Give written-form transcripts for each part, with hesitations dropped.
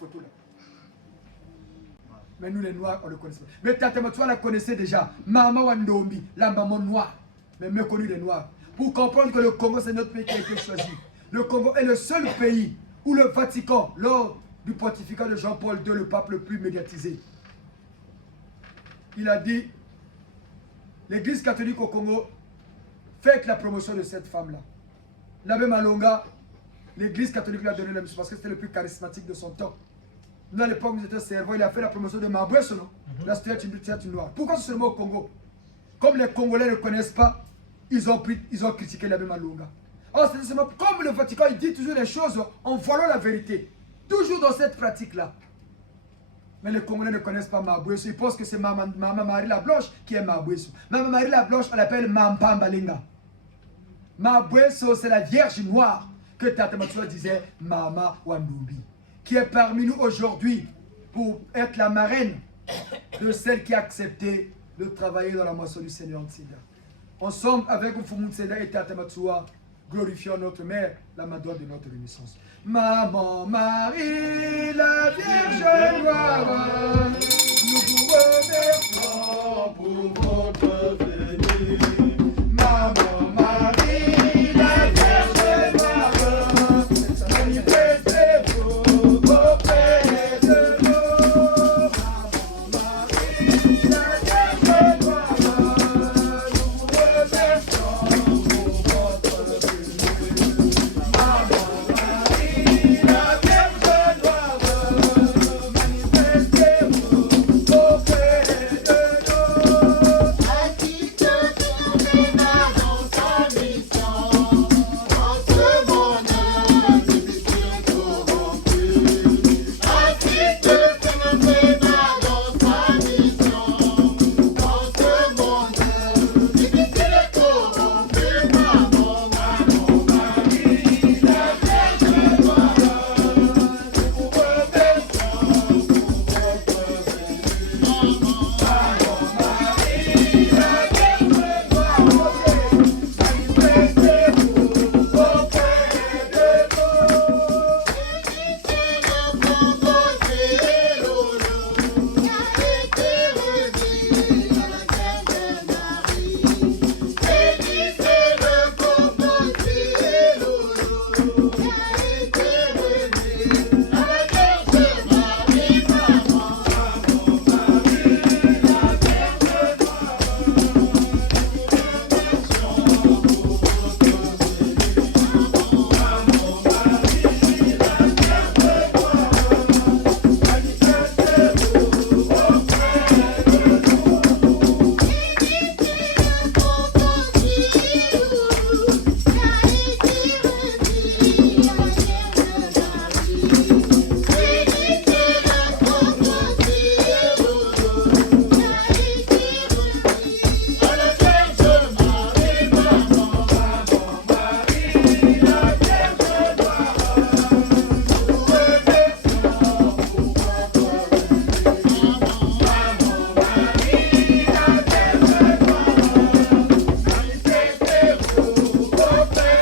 photo-là. Mais nous, les Noirs, on ne le connaissait pas. Mais Tata Matsua la connaissait déjà. Maman Wandombi, la maman noire, mais méconnue des Noirs. Pour comprendre que le Congo, c'est notre pays qui a été choisi. Le Congo est le seul pays où le Vatican, lors du pontificat de Jean-Paul II, le pape le plus médiatisé, il a dit, l'Église catholique au Congo fait la promotion de cette femme-là. L'abbé Malonga, l'Église catholique lui a donné la mission parce que c'était le plus charismatique de son temps. Nous, à l'époque, nous étions servants, il a fait la promotion de Mabouesso, non? La statue noire. Pourquoi seulement au Congo? Comme les Congolais ne le connaissent pas, ils ont critiqué l'abbé Malonga. Alors, c'est seulement comme le Vatican, il dit toujours les choses en voilant la vérité. Toujours dans cette pratique-là. Mais les Congolais ne connaissent pas Mabouesso. Ils pensent que c'est Maman Marie la Blanche qui est Mabouesso. Maman Marie la Blanche, on l'appelle Mampambalinga. Mabouesso, c'est la Vierge noire que Tata Matsua disait Mama Wandombi, qui est parmi nous aujourd'hui pour être la marraine de celle qui a accepté de travailler dans la moisson du Seigneur Ntsida. Ensemble avec Mfumu Ntsida et Tata Matsua, glorifions notre mère, la madone de notre renaissance. Maman Marie, la Vierge noire, nous vous remercions pour votre venue. Maman Marie, la Vierge noire, manifestez-vous auprès de nous. Maman Marie, la Vierge noire, nous vous remercions pour votre venue. Maman Marie, la Vierge noire, manifestez-vous auprès de nous. À qui te tournera dans sa mission, dans ce monde difficile corrompu. À qui te tournera dans sa mission, dans ce monde difficile corrompu. Maman, maman, Marie, la Vierge noire, nous vous remercions pour votre venue. Maman Marie, la Vierge noire, manifestez-vous auprès de nous. bénissez le Congo, c'est Lolo, qui a été remis à la Vierge Marie. Bénissez le Congo, c'est Lolo, qui a été remis à la Vierge Marie.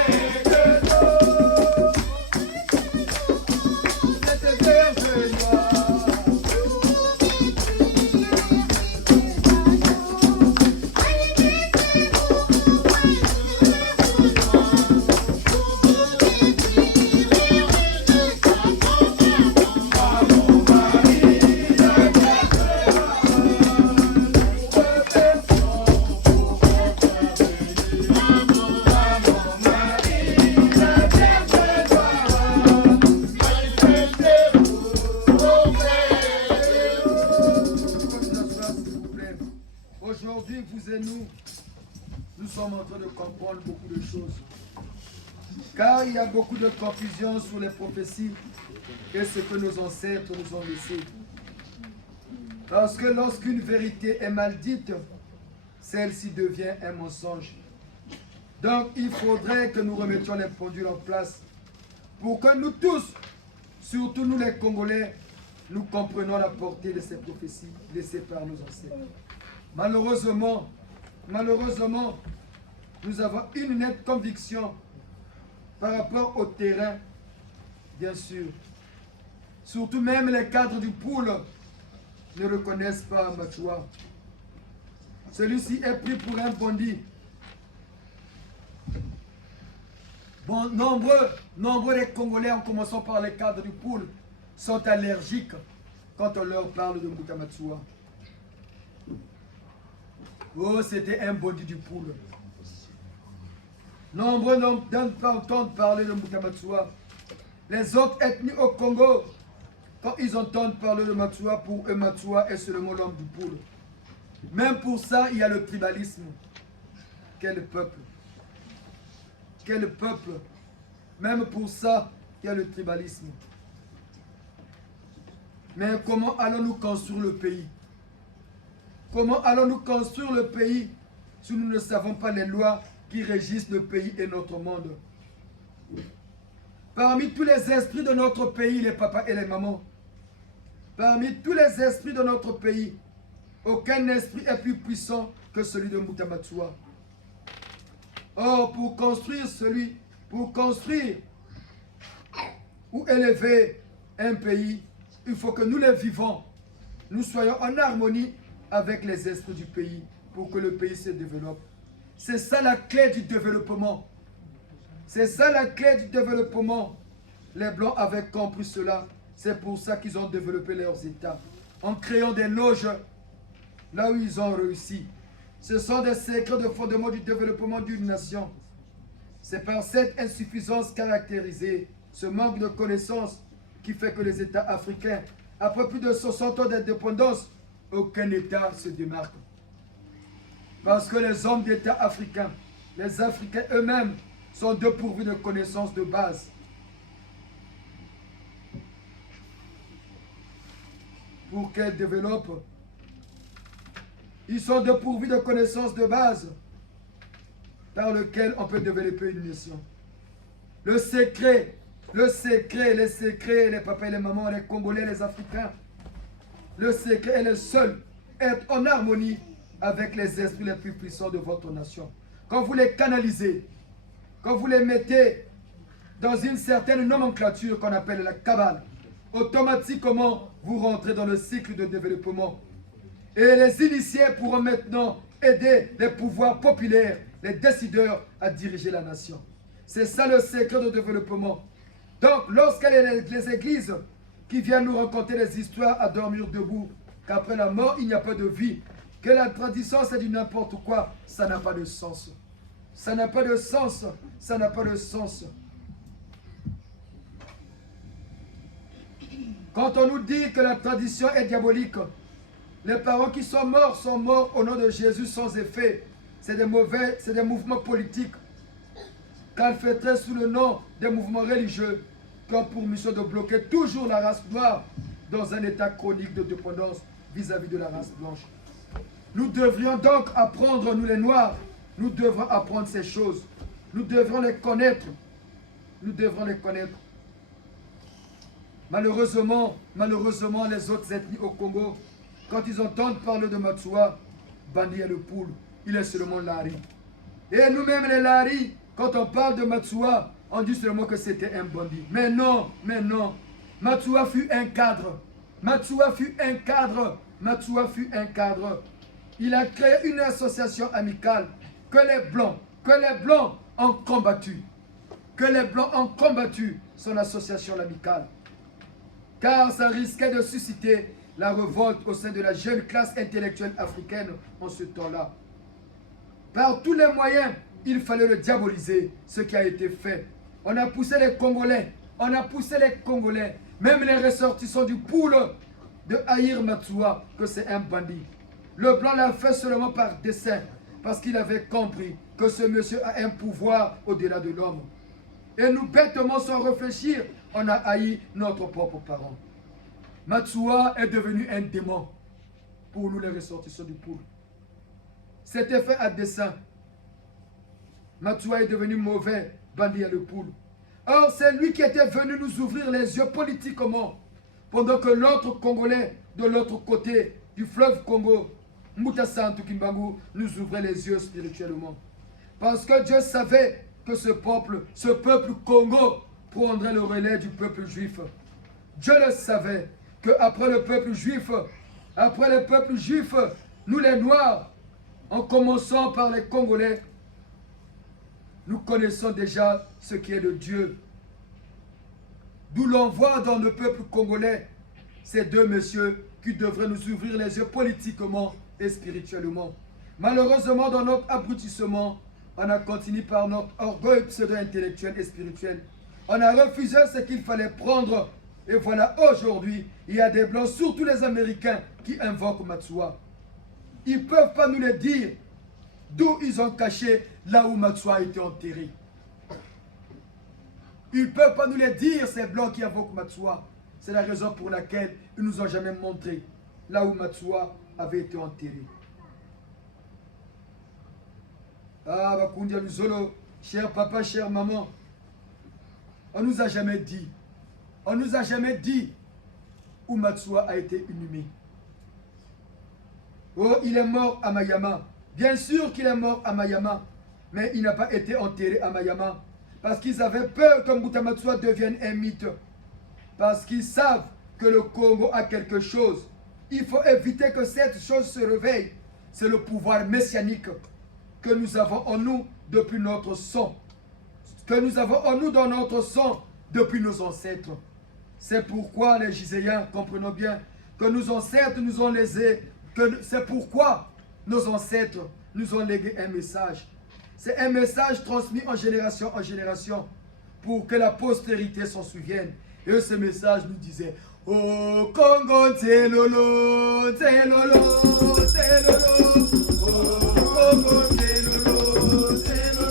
Maman, Cette Vierge noire, s'il vous plaît. Aujourd'hui, vous et nous sommes en train de comprendre beaucoup de choses. Car il y a beaucoup de confusion sur les prophéties et ce que nos ancêtres nous ont laissé. Parce que lorsqu'une vérité est mal dite, celle-ci devient un mensonge. Donc il faudrait que nous remettions les pendules en place pour que nous tous, surtout nous les Congolais, nous comprenions la portée de ces prophéties laissées par nos ancêtres. Malheureusement, nous avons une nette conviction par rapport au terrain, bien sûr. Surtout même les cadres du pool ne reconnaissent pas Matsua. Celui-ci est pris pour un bandit. Bon, nombreux des Congolais, en commençant par les cadres du pool, sont allergiques quand on leur parle de Mbuta Matsua. Oh, c'était un bandit du pool. Nombreux n'entendent pas entendre parler de Mbuta Matsua. Les autres ethnies au Congo, quand ils entendent parler de Matsua, pour eux, Matsua est seulement l'homme du pool. Même pour ça, il y a le tribalisme. Quel peuple! Quel peuple! Même pour ça, il y a le tribalisme. Mais comment allons-nous construire le pays? Comment allons-nous construire le pays si nous ne savons pas les lois qui régissent le pays et notre monde? Parmi tous les esprits de notre pays, les papas et les mamans, parmi tous les esprits de notre pays, aucun esprit est plus puissant que celui de Mbuta Matsua. Or, pour construire ou élever un pays, il faut que nous les vivons, nous soyons en harmonie avec les esprits du pays pour que le pays se développe. C'est ça la clé du développement. C'est ça la clé du développement. Les Blancs avaient compris cela. C'est pour ça qu'ils ont développé leurs États. En créant des loges là où ils ont réussi. Ce sont des secrets de fondement du développement d'une nation. C'est par cette insuffisance caractérisée, ce manque de connaissances, qui fait que les États africains, après plus de 60 ans d'indépendance, aucun État se démarque. Parce que les hommes d'État africains, les Africains eux-mêmes, sont dépourvus de connaissances de base. Pour qu'elles développent, ils sont dépourvus de connaissances de base par lesquelles on peut développer une nation. Les secrets, les papas et les mamans, les Congolais, les Africains, le secret est le seul, être en harmonie avec les esprits les plus puissants de votre nation. Quand vous les canalisez, quand vous les mettez dans une certaine nomenclature qu'on appelle la cabale, automatiquement vous rentrez dans le cycle de développement. Et les initiés pourront maintenant aider les pouvoirs populaires, les décideurs à diriger la nation. C'est ça le secret de développement. Donc, lorsqu'il y a les églises qui viennent nous raconter des histoires à dormir debout, qu'après la mort, il n'y a pas de vie, que la tradition, c'est du n'importe quoi, ça n'a pas de sens. Ça n'a pas de sens. Ça n'a pas de sens. Quand on nous dit que la tradition est diabolique, les parents qui sont morts au nom de Jésus sans effet. C'est des mouvements politiques calfeutrés sous le nom des mouvements religieux qui ont pour mission de bloquer toujours la race noire dans un état chronique de dépendance vis-à-vis de la race blanche. Nous devrions donc apprendre, nous les Noirs, nous devrons apprendre ces choses. Nous devrons les connaître. Nous devrons les connaître. Malheureusement, les autres ethnies au Congo, quand ils entendent parler de Matsua, Bandi est le poule, il est seulement Lari. Et nous-mêmes les Lari, quand on parle de Matsua, on dit seulement que c'était un bandit. Mais non. Matsua fut un cadre. Matsua fut un cadre. Il a créé une association amicale que les Blancs ont combattu. Son association amicale. Car ça risquait de susciter la révolte au sein de la jeune classe intellectuelle africaine en ce temps-là. Par tous les moyens, il fallait le diaboliser, ce qui a été fait. On a poussé les Congolais, même les ressortissants du pool de haïr Matsua, que c'est un bandit. Le blanc l'a fait seulement par dessein, parce qu'il avait compris que ce monsieur a un pouvoir au-delà de l'homme. Et nous, bêtement, sans réfléchir, on a haï notre propre parent. Matsua est devenu un démon pour nous les ressortissants du pool. C'était fait à dessein. Matsua est devenu mauvais, bandit à le pool. Or, c'est lui qui était venu nous ouvrir les yeux politiquement, pendant que l'autre Congolais, de l'autre côté du fleuve Congo, Mbuta Santu Kimbangu, nous ouvrait les yeux spirituellement. Parce que Dieu savait que ce peuple Congo, prendrait le relais du peuple juif. Dieu le savait qu'après le peuple juif, nous les Noirs, en commençant par les Congolais, nous connaissons déjà ce qui est de Dieu. D'où l'on voit dans le peuple congolais ces deux messieurs qui devraient nous ouvrir les yeux politiquement et spirituellement. Malheureusement, dans notre abrutissement, on a continué par notre orgueil pseudo-intellectuel et spirituel. On a refusé ce qu'il fallait prendre. Et voilà, aujourd'hui, il y a des Blancs, surtout les Américains, qui invoquent Matsua. Ils ne peuvent pas nous le dire d'où ils ont caché là où Matsua a été enterré. Ils ne peuvent pas nous le dire, ces Blancs qui invoquent Matsua. C'est la raison pour laquelle ils ne nous ont jamais montré là où Matsua avait été enterré. Ah, Bakundia Luzolo, cher papa, chère maman, on ne nous a jamais dit, où Matsua a été inhumé. Oh, il est mort à Mayama. Bien sûr qu'il est mort à Mayama, mais il n'a pas été enterré à Mayama. Parce qu'ils avaient peur que Mbuta Matsua devienne un mythe. Parce qu'ils savent que le Congo a quelque chose. Il faut éviter que cette chose se réveille. C'est le pouvoir messianique que nous avons en nous depuis notre sang. Que nous avons en nous dans notre sang depuis nos ancêtres. C'est pourquoi les Giséens, comprenons bien, que nos ancêtres nous ont légué, c'est pourquoi nos ancêtres nous ont légué un message. C'est un message transmis en génération pour que la postérité s'en souvienne. Et ce message nous disait: Oh Congo, t'es lolo, t'es lolo, t'es lolo. Oh Congo, t'es lolo, t'es lolo.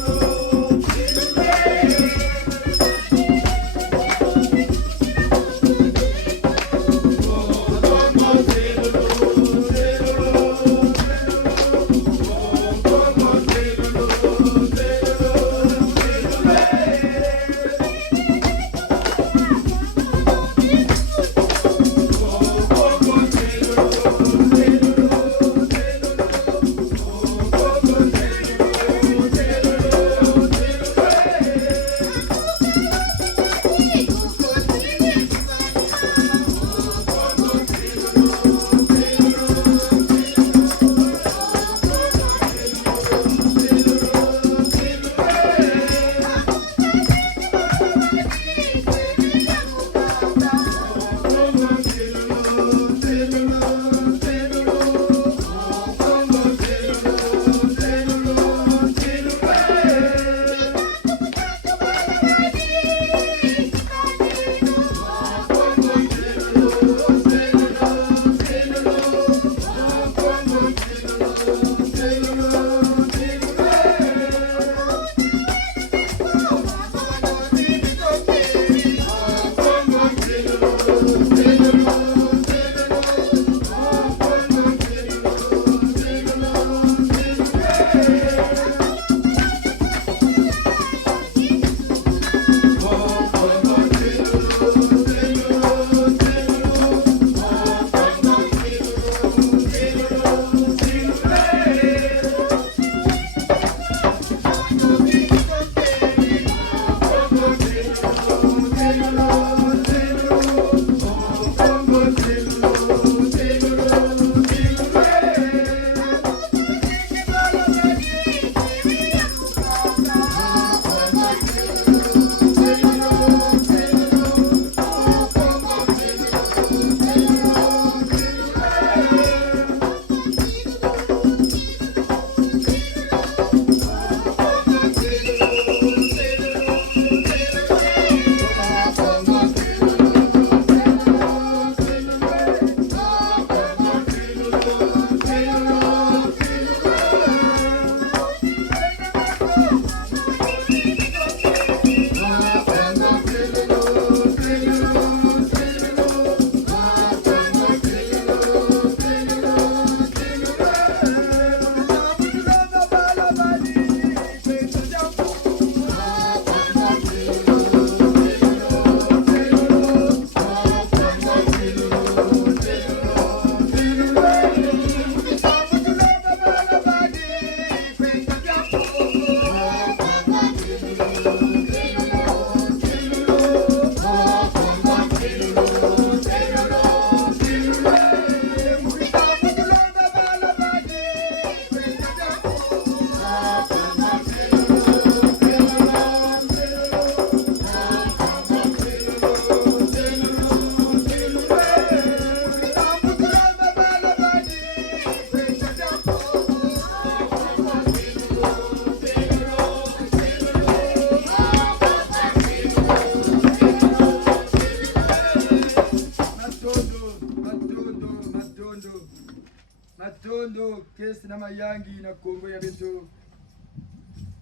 Matondo, Kesi na Mayangi, na Congo Yabeto.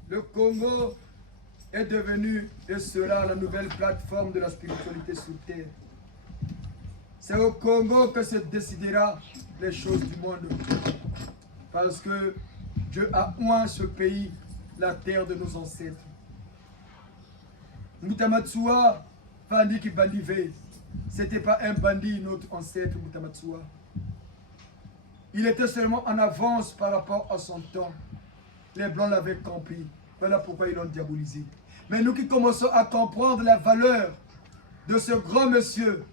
Le Congo est devenu et sera la nouvelle plateforme de la spiritualité sur terre. C'est au Congo que se décidera les choses du monde. Parce que Dieu a oint ce pays, la terre de nos ancêtres. Mutamatsua, bandit qui bandivait, c'était pas un bandit, notre ancêtre Mutamatsua. Il était seulement en avance par rapport à son temps. Les Blancs l'avaient compris. Voilà pourquoi ils l'ont diabolisé. Mais nous qui commençons à comprendre la valeur de ce grand monsieur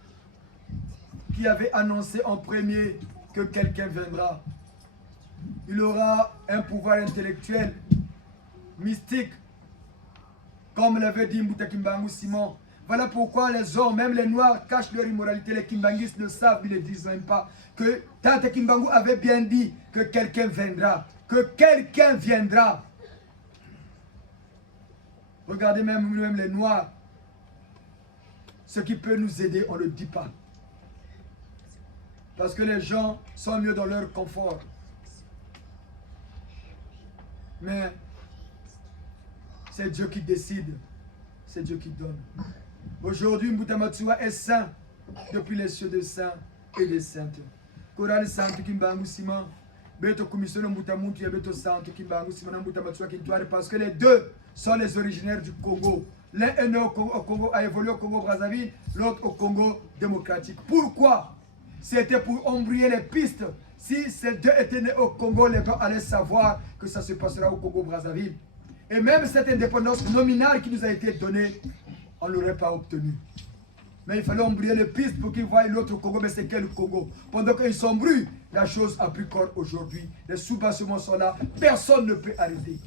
qui avait annoncé en premier que quelqu'un viendra. Il aura un pouvoir intellectuel, mystique, comme l'avait dit Mbuta Kimbangu Simon. Voilà pourquoi les hommes, même les Noirs, cachent leur immoralité. Les Kimbanguistes le savent, ils ne le disent même pas. Que Tante Kimbangu avait bien dit que quelqu'un viendra. Que quelqu'un viendra. Regardez même les Noirs. Ce qui peut nous aider, on ne le dit pas. Parce que les gens sont mieux dans leur confort. Mais c'est Dieu qui décide. C'est Dieu qui donne. Aujourd'hui, Mutamatsua est saint depuis les cieux des saints et des saintes. Koral Santo Kimbangu Simon, Beto Commission Mutamuntu et Beto Santo Kimbangu Simon Mutamatsua Kintuare, parce que les deux sont les originaires du Congo. L'un est né au Congo, a évolué au Congo-Brazzaville, l'autre au Congo démocratique. Pourquoi? C'était pour embrayer les pistes. Si ces deux étaient nés au Congo, les gens allaient savoir que ça se passera au Congo-Brazzaville. Et même cette indépendance nominale qui nous a été donnée, on ne l'aurait pas obtenue. Mais il fallait embrayer les pistes pour qu'ils voient l'autre Congo, mais c'est quel Congo? Pendant qu'ils s'embrouillent, la chose a pris corps aujourd'hui. Les sous-bassements sont là, personne ne peut arrêter.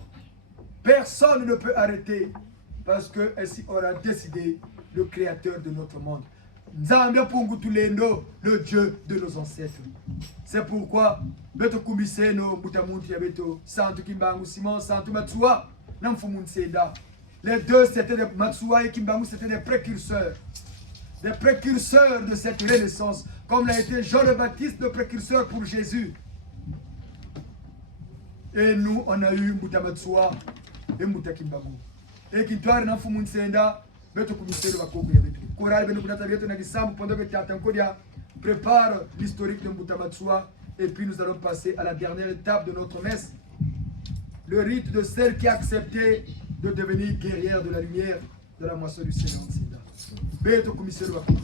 Personne ne peut arrêter, parce que ainsi aura décidé le créateur de notre monde. Nzambia Pungutulendo, le Dieu de nos ancêtres. C'est pourquoi, Beto Kumbiseno, Mutamuntu Yabeto, Santo Kimbangu Simon, Santo Matsua, Namfumun Seda. Les deux, c'était des Matsua et Kimbangu, c'était des précurseurs. Des précurseurs de cette renaissance, comme l'a été Jean le Baptiste, le précurseur pour Jésus. Et nous, on a eu Mutamatsua et Mutakimbangu. Et Kintuare Namfumun Seda, Beto Kumbiseno Bakoko Yabeto. Coral Benokunata Vieto Nagisambu, pendant que Tiatankodia prépare l'historique de Mutamatsua. Et puis nous allons passer à la dernière étape de notre messe. Le rite de celle qui a accepté de devenir guerrière de la lumière de la moisson du Seigneur. Beto Kumbiseno Bakoko.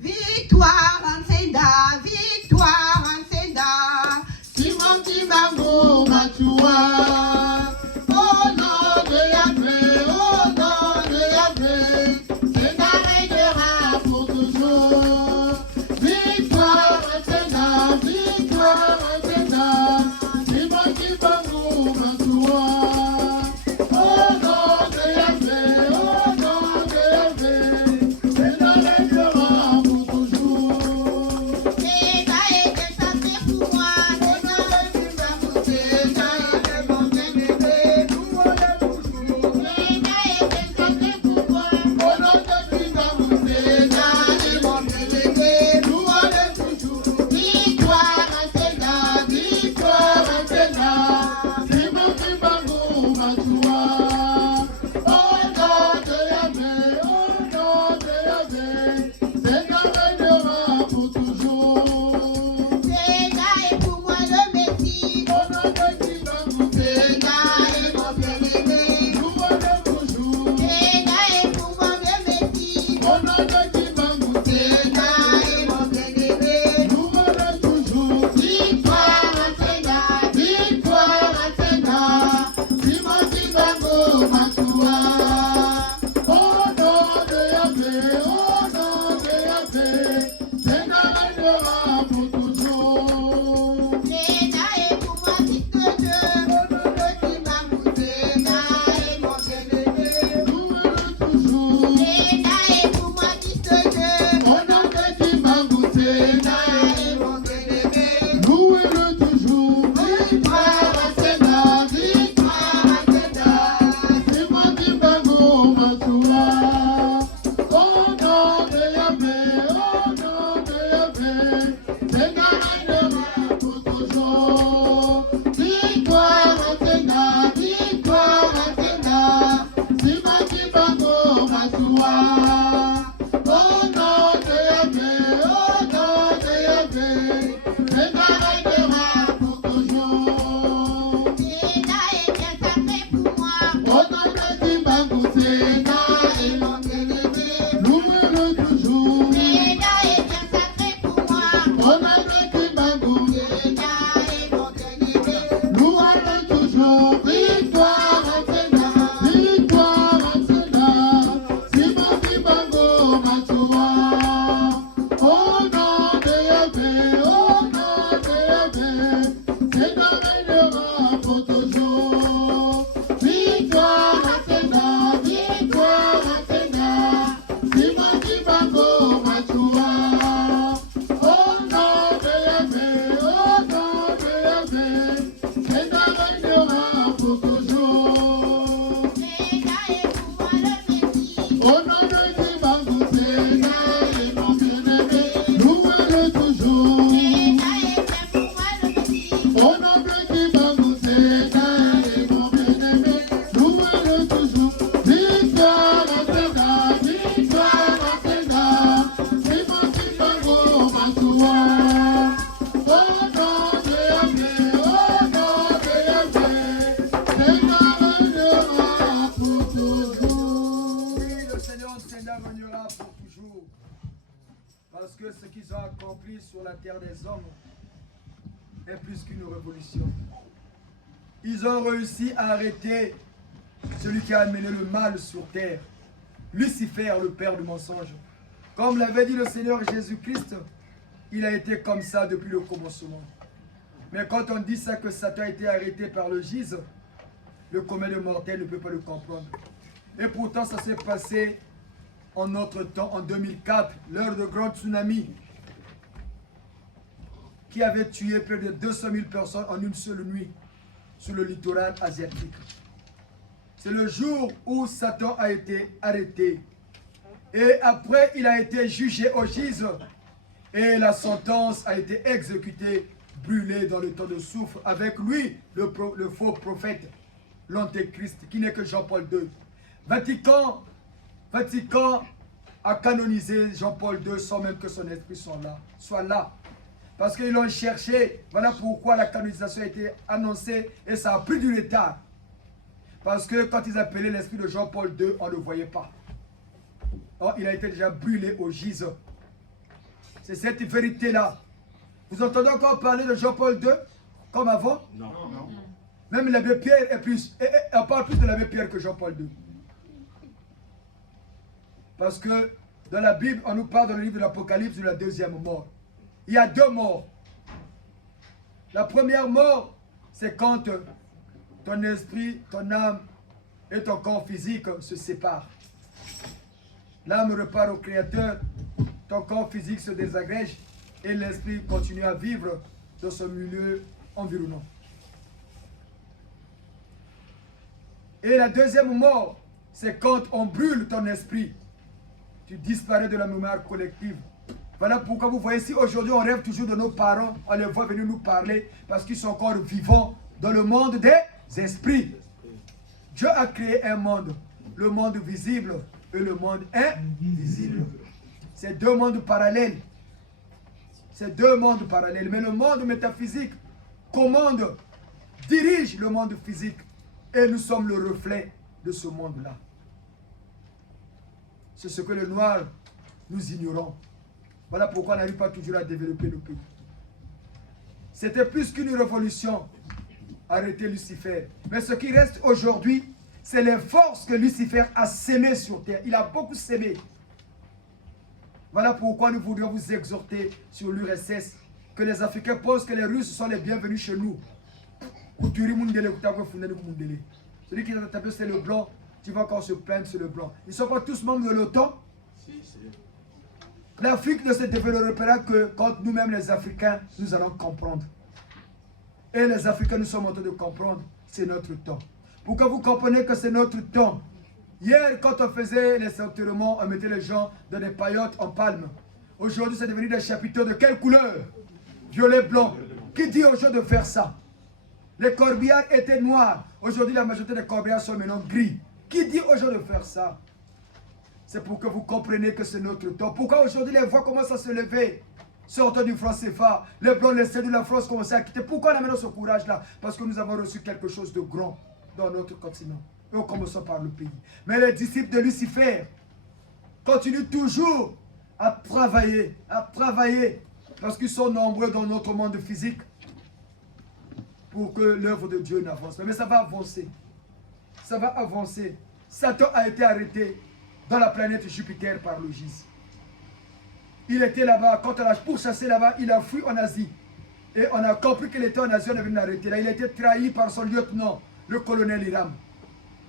Victoire en Senda, victoire en Senda. Simon Kimbangu Matsua. Au nom de Yahvé, au nom de Yahvé. Senda régnera pour toujours. Victoire en Senda, victoire en Senda. Simon Kimbangu Matsua. Au nom de Yahvé, au nom de Yahvé. Senda régnera pour toujours. Senda est chanté pour moi. Amen. que ce qu'ils ont accompli sur la terre des hommes est plus qu'une révolution. Ils ont réussi à arrêter celui qui a amené le mal sur terre, Lucifer, le père du mensonge. Comme l'avait dit le Seigneur Jésus-Christ, il a été comme ça depuis le commencement. Mais quand on dit ça, que Satan a été arrêté par le gise, le commun de mortel ne peut pas le comprendre. Et pourtant, ça s'est passé en notre temps, en 2004, l'heure de grand tsunami, qui avait tué près de 200 000 personnes en une seule nuit sur le littoral asiatique. C'est le jour où Satan a été arrêté. Et après, il a été jugé au gise. Et la sentence a été exécutée, brûlée dans le temps de soufre. Avec lui, le faux prophète, l'antéchrist, qui n'est que Jean-Paul II. Vatican a canonisé Jean-Paul II sans même que son esprit soit là. Parce qu'ils l'ont cherché. Voilà pourquoi la canonisation a été annoncée et ça a pris du retard. Parce que quand ils appelaient l'esprit de Jean-Paul II, on ne le voyait pas. Or, il a été déjà brûlé au gise. C'est cette vérité-là. Vous entendez encore parler de Jean-Paul II comme avant? Non. Même l'abbé Pierre est plus. On parle plus de l'abbé Pierre que Jean-Paul II. Parce que dans la Bible, on nous parle dans le livre de l'Apocalypse de la deuxième mort. Il y a deux morts. La première mort, c'est quand ton esprit, ton âme et ton corps physique se séparent. L'âme repart au Créateur, ton corps physique se désagrège et l'esprit continue à vivre dans ce milieu environnant. Et la deuxième mort, c'est quand on brûle ton esprit. Tu disparais de la mémoire collective. Voilà pourquoi vous voyez, si aujourd'hui on rêve toujours de nos parents, on les voit venir nous parler parce qu'ils sont encore vivants dans le monde des esprits. Dieu a créé un monde, le monde visible et le monde invisible. C'est deux mondes parallèles. C'est deux mondes parallèles. Mais le monde métaphysique commande, dirige le monde physique. Et nous sommes le reflet de ce monde-là. C'est ce que le noir, nous ignorons. Voilà pourquoi on n'arrive pas toujours à développer nos pays. C'était plus qu'une révolution, arrêter Lucifer. Mais ce qui reste aujourd'hui, c'est les forces que Lucifer a sémées sur terre. Il a beaucoup sémé. Voilà pourquoi nous voudrions vous exhorter sur l'URSS, que les Africains pensent que les Russes sont les bienvenus chez nous. Celui qui t'a tapé, c'est le blanc. Tu vas encore se plaindre sur le blanc. Ils ne sont pas tous membres de l'OTAN. L'Afrique ne se développera que quand nous-mêmes, les Africains, nous allons comprendre. Et les Africains, nous sommes en train de comprendre, c'est notre temps. Pourquoi vous comprenez que c'est notre temps? Hier, quand on faisait les enterrements, on mettait les gens dans des paillotes en palme. Aujourd'hui, c'est devenu des chapiteaux de quelle couleur? Violet, blanc. Qui dit aux gens de faire ça? Les corbillards étaient noirs. Aujourd'hui, la majorité des corbillards sont maintenant gris. Qui dit aux gens de faire ça? C'est pour que vous compreniez que c'est notre temps. Pourquoi aujourd'hui les voix commencent à se lever? Sortant du franc CFA, les blancs, les de la France commencent à quitter. Pourquoi on a maintenant ce courage-là? Parce que nous avons reçu quelque chose de grand dans notre continent. Et on commence par le pays. Mais les disciples de Lucifer continuent toujours à travailler, parce qu'ils sont nombreux dans notre monde physique, pour que l'œuvre de Dieu n'avance pas. Mais ça va avancer. Ça va avancer. Satan a été arrêté dans la planète Jupiter par le gise. Il était là-bas, quand on l'a pourchassé là-bas, il a fui en Asie. Et on a compris qu'il était en Asie, on est venu l'arrêter. Là, il a été trahi par son lieutenant, le colonel Hiram.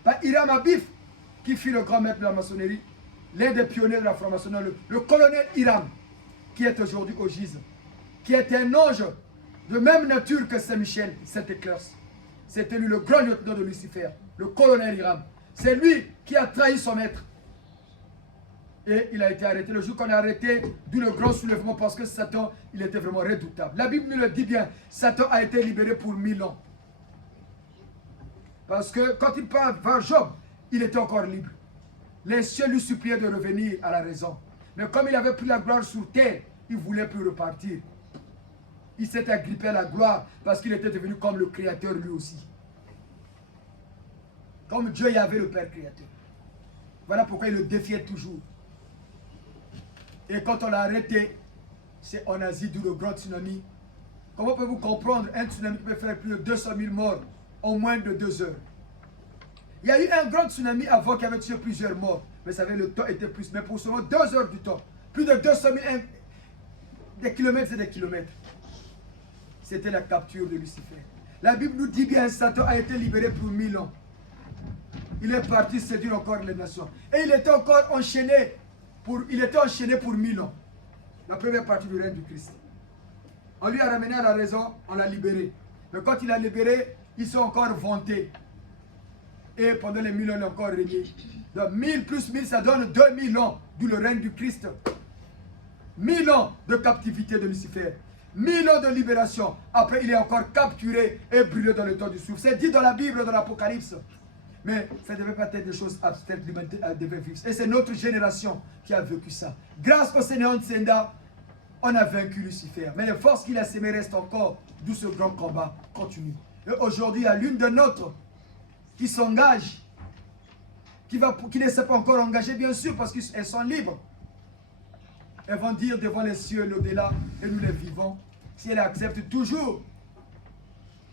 Par Hiram Abif, qui fut le grand maître de la maçonnerie, l'un des pionniers de la franc-maçonnerie, le colonel Hiram, qui est aujourd'hui au gise, qui est un ange de même nature que Saint-Michel, Saint-Éclairce. C'était lui le grand lieutenant de Lucifer, le colonel Hiram. C'est lui qui a trahi son maître. Et il a été arrêté. Le jour qu'on a arrêté, d'où le grand soulèvement, parce que Satan, il était vraiment redoutable. La Bible nous le dit bien, Satan a été libéré pour 1000 ans. Parce que quand il parle vers Job, il était encore libre. Les cieux lui suppliaient de revenir à la raison. Mais comme il avait pris la gloire sur terre, il ne voulait plus repartir. Il s'est agrippé à la gloire parce qu'il était devenu comme le Créateur lui aussi. Comme Dieu y avait le Père Créateur. Voilà pourquoi il le défiait toujours. Et quand on l'a arrêté, c'est en Asie, d'où le grand tsunami. Comment pouvez-vous comprendre un tsunami qui peut faire plus de 200 000 morts en moins de 2 heures? Il y a eu un grand tsunami avant qui avait tué plusieurs morts. Mais vous savez, le temps était plus. Mais pour seulement 2 heures du temps, plus de 200 000, des kilomètres et des kilomètres. C'était la capture de Lucifer. La Bible nous dit bien, Satan a été libéré pour 1000 ans. Il est parti séduire encore les nations. Et il était encore enchaîné pour 1000 ans. La première partie du règne du Christ. On lui a ramené à la raison, on l'a libéré. Mais quand il a libéré, ils sont encore vantés. Et pendant les 1000 ans, il a encore régné. Donc 1000 plus 1000, ça donne 2000 ans, d'où le règne du Christ. 1000 ans de captivité de Lucifer. 1000 ans de libération. Après, il est encore capturé et brûlé dans le temps du souffle. C'est dit dans la Bible, dans l'Apocalypse. Mais ça ne devait pas être des choses abstraites, l'humanité devait vivre. Et c'est notre génération qui a vécu ça. Grâce au Seigneur Ntsenda, on a vaincu Lucifer. Mais les forces qu'il a sémées restent encore, d'où ce grand combat continue. Et aujourd'hui, il y a l'une de nôtres qui s'engage, qui ne s'est pas encore engagée, bien sûr, parce qu'elles sont libres. Elles vont dire devant les cieux, l'au-delà, et nous les vivons, si elles acceptent toujours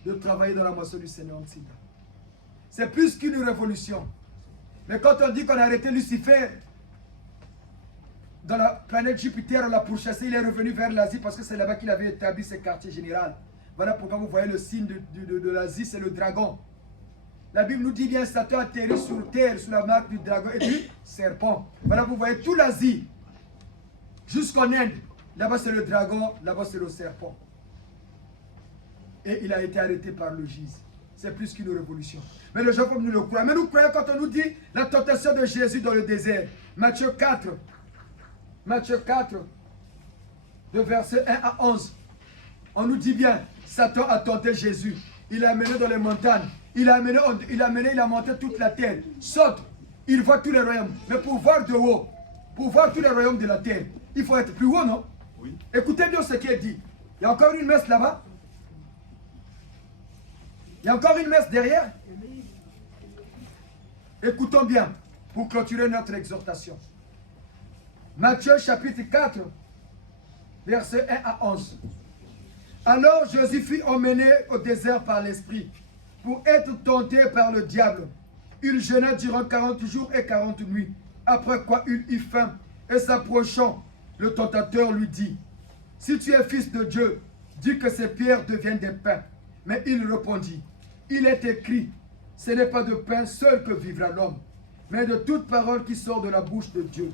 de travailler dans la moisson du Seigneur Ntsenda. C'est plus qu'une révolution. Mais quand on dit qu'on a arrêté Lucifer dans la planète Jupiter, on l'a pourchassé, il est revenu vers l'Asie parce que c'est là-bas qu'il avait établi ses quartiers généraux. Voilà pourquoi vous voyez le signe de l'Asie, c'est le dragon. La Bible nous dit bien, Satan atterrit sur terre sous la marque du dragon et du serpent. Voilà, vous voyez toute l'Asie, jusqu'en Inde. Là-bas c'est le dragon, là-bas c'est le serpent. Et il a été arrêté par le gise. C'est plus qu'une révolution. Mais les gens comme nous le croient. Mais nous croyons quand on nous dit la tentation de Jésus dans le désert. Matthieu 4. Matthieu 4, de verset 1 à 11. On nous dit bien, Satan a tenté Jésus. Il l'a amené dans les montagnes. Il a monté toute la terre. Saute, il voit tous les royaumes. Mais pour voir de haut, pour voir tous les royaumes de la terre, il faut être plus haut, non? Oui. Écoutez bien ce qu'il est dit. Il y a encore une messe là-bas. Il y a encore une messe derrière. Écoutons bien pour clôturer notre exhortation. Matthieu chapitre 4, versets 1 à 11. Alors Jésus fut emmené au désert par l'Esprit pour être tenté par le diable. Il jeûna durant 40 jours et 40 nuits. Après quoi il eut faim et s'approchant, le tentateur lui dit, « Si tu es fils de Dieu, dis que ces pierres deviennent des pains. » Mais il répondit, « Il est écrit, ce n'est pas de pain seul que vivra l'homme, mais de toute parole qui sort de la bouche de Dieu. »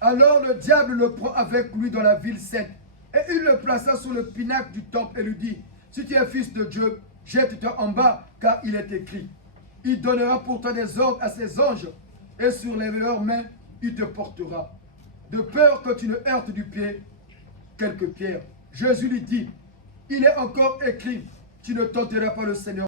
Alors le diable le prend avec lui dans la ville sainte, et il le plaça sur le pinacle du temple et lui dit, « Si tu es fils de Dieu, jette-toi en bas, car il est écrit, il donnera pour toi des ordres à ses anges, et sur leurs mains, il te portera, de peur que tu ne heurtes du pied quelques pierres. » Jésus lui dit, « Il est encore écrit, tu ne tenteras pas le Seigneur